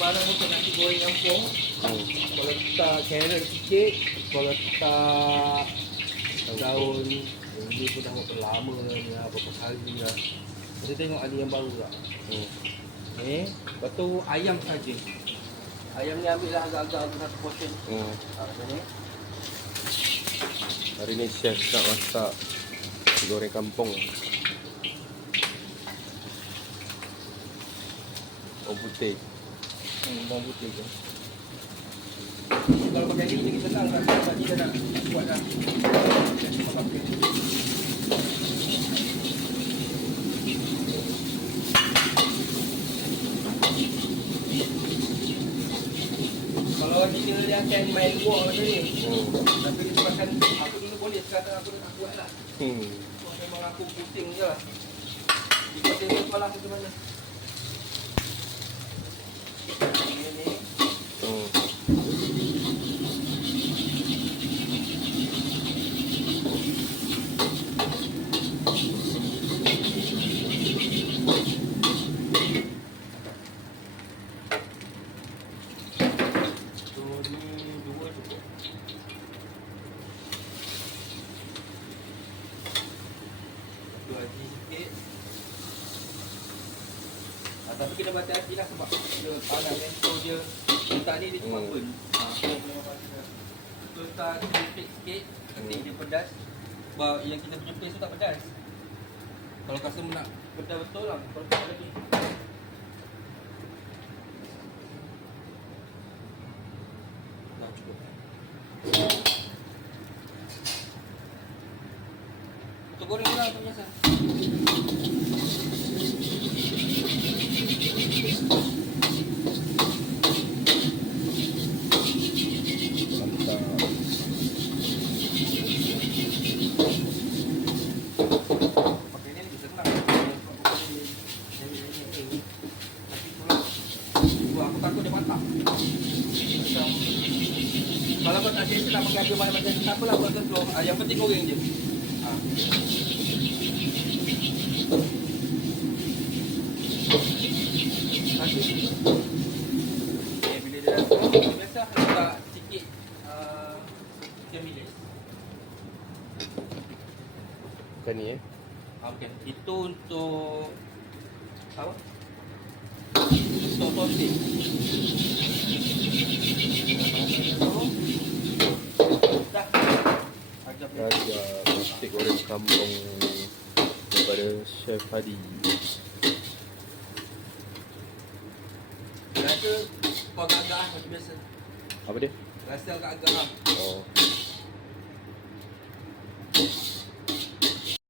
barang untuk nasi goreng kampung Hmm. Kau letak carrot sikit Kau letak daun Ini pun dah berapa lama ni lah Berapa hari lah Kita tengok ada yang baru tak Hmm. Okay Lepas tu ayam saja. Ayam ni ambil lah agak-agak satu portion Hmm. ha, Macam ni Hari ni chef nak masak goreng kampung. Bawang putih. Bawang putih je Kalau pakai ni kita senang Rasa tadi dah nak buat dah Kalau dia dia akan main war macam ni. Tapi disebabkan aku dulu boleh sekarang aku dah tak buat lah. Memang aku pusing je lah. Ikut tengok tu lah macam mana Satu lagi sikit ah, Tapi kena berhati-hati lah sebab dia panas kan So dia letak ni? Dia cepat Hmm. burn So berhati-hati So letak sikit Nanti Hmm. dia pedas. Sebab yang kita punya paste tu tak pedas. Kalau rasa nak pedas betul lah Kalau tak lagi Dah cukup Untuk goreng lah macam biasa Mantap. Pakai ni lagi senang Tapi pula Wah, Macam Kalau kau tak biasa nak pakai apa macam tu Tak apalah buat telur ah, Yang penting goreng je Okay, Bukan ni eh. Okey, itu untuk apa? Untuk toasting. Dah. Ajar. Raja nasi goreng kampung daripada Chef Hadi. Rasa kau agak-agak macam biasa. Apa dia? Rasa agak-agak lah. Oh.